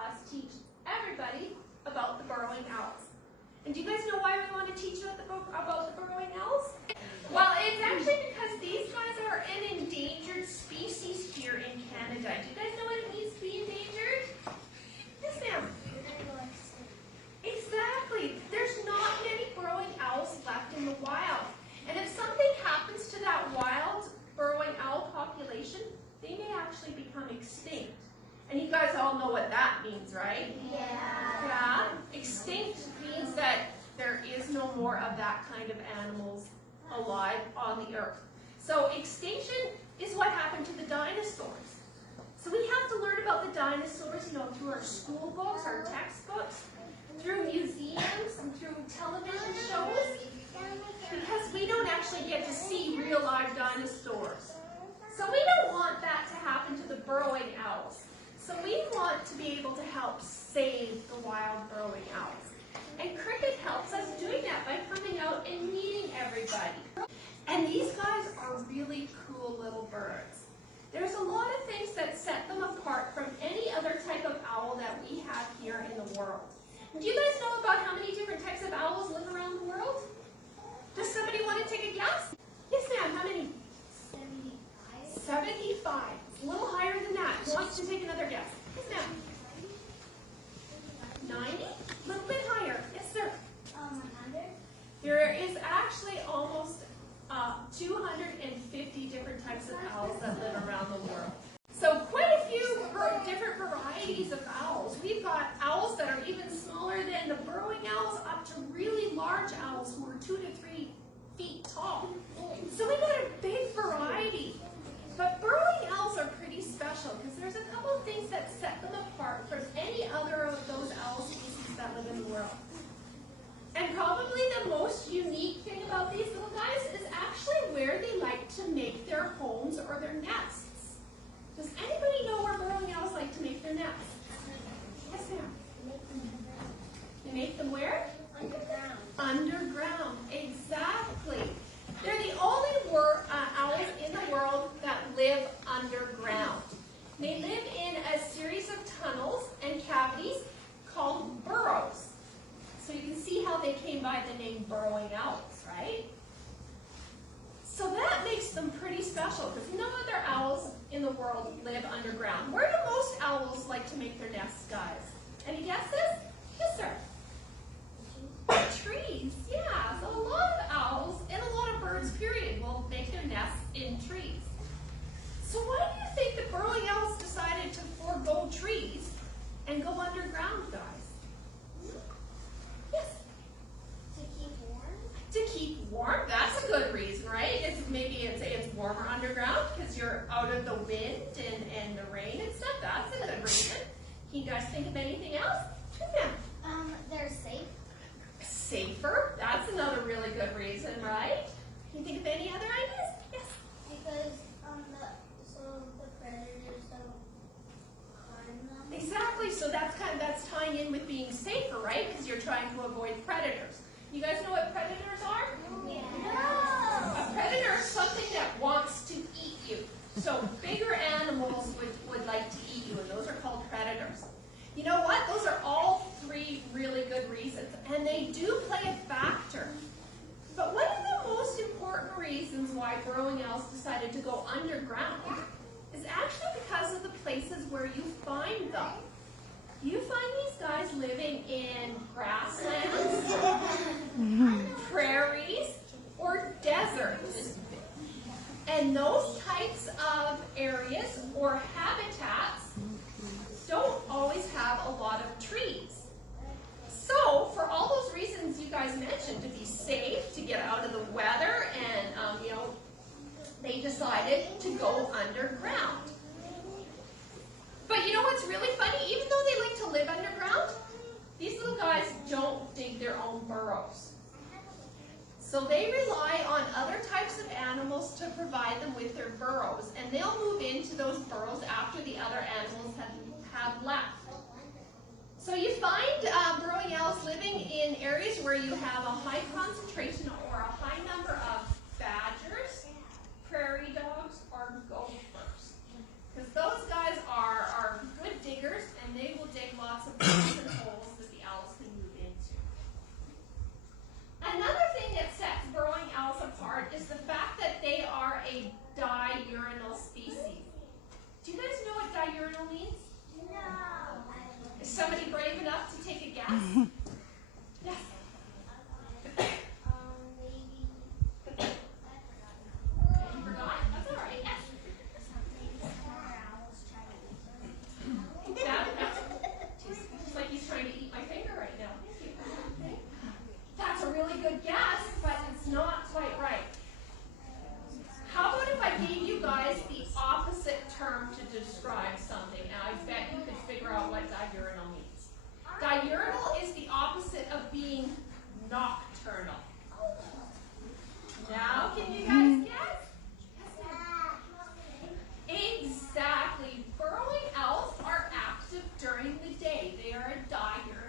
us teach everybody about the burrowing owls. And do you guys know why we want to teach about the burrowing owls? Well, it's actually because these guys are an endangered species here in Canada. Do you guys know what it means to be endangered? Yes, ma'am. Exactly. There's not many burrowing owls left in the wild. And if something happens to that wild burrowing owl population, they may actually become extinct. And you guys all know what that means, right? Yeah. Extinct means that there is no more of that kind of animals alive on the earth. So extinction is what happened to the dinosaurs. So we have to learn about the dinosaurs, through our school books, our textbooks, through museums, and through television shows, because we don't actually get to see real live dinosaurs. So we don't want that to happen to the burrowing owls. So we want to be able to help save the wild burrowing owls. And cricket helps us doing that by coming out and meeting everybody. And these guys are really cool little birds. There's a lot of things that set them apart from any other type of owl that we have here in the world. Do you guys know about how many different types of owls live around the world? Does somebody want to take a guess? Yes, ma'am. How many? 75. 75. It's a little higher than that. Who wants to take another guess? Yes, ma'am. 90? A little bit higher. Yes, sir. 100. There is actually almost 250 different types of owls that live around the world. So quite a few different varieties of owls. We've got owls that are even smaller than the burrowing owls, up to really large owls who are 2 to 3 feet tall. So we've got a big variety. But burrowing owls are pretty special because there's a couple of things that set them apart from any other of those owl species that live in the world. And probably the most unique thing about these little guys is actually where they like to make their homes or their nests. Does anybody know where burrowing owls like to make their nests? Yes, ma'am. They make them where? Underground. Underground, exactly. They're the only owls in the world that live underground. They live in a series of tunnels and cavities called burrows. So you can see how they came by the name burrowing owls, right? So that makes them pretty special because no other owls in the world live underground. Where do most owls like to make their nests, guys? Any guesses? Yes, sir. Trees, yeah. So a lot of owls and a lot of birds, period, will make their nests in trees. So why do you think the burrowing owls decided to forego trees and go underground, guys? Yes? To keep warm? To keep warm, that's a good reason, right? Maybe it's warmer underground because you're out of the wind and the rain and stuff. That's a good reason. Can you guys think of anything else? Yeah. They're safe. Safer, that's another really good reason, right? Can you think of any other ideas? Yes. Because the predators don't harm them. Exactly. So that's tying in with being safer, right? Because you're trying to avoid predators. You guys know what predators are? Yeah. No. A predator is something that wants to eat you. So bigger animals would like to eat you, and those are called predators. You know what? Those are all 3 really good reasons, and they do play a factor. But one of the most important reasons why burrowing owls decided to go underground is actually because of the places where you find them. You find these guys living in grasslands, prairies, or deserts. And those types of areas or habitats don't always have a lot of trees. So for all those reasons you guys mentioned, to be safe, to get out of the weather, and they decided to go underground. But you know what's really funny? Even though they like to live underground, these little guys don't dig their own burrows. So they rely on other types of animals to provide them with their burrows, and they'll move into those burrows after the other animals have left. So you find burrowing owls living in areas where you have a high concentration or a high number of badgers, prairie dogs, or gophers. Because those guys are good diggers, and they will dig lots of rooms and holes that the owls can move into. Another thing that sets burrowing owls apart is the fact that they are a diurnal species. Do you guys know what diurnal means? No. Is somebody brave enough to take a guess? Yes. Maybe. You forgot? That's all right. Yes. It's like he's trying to eat my finger right now. That's a really good guess, but it's not quite right. How about if I gave you guys the opposite term to describe something, and I bet you could figure out what diurnal means. Diurnal is the opposite of being nocturnal. Now, can you guys guess? Exactly. Burrowing owls are active during the day. They are a diurnal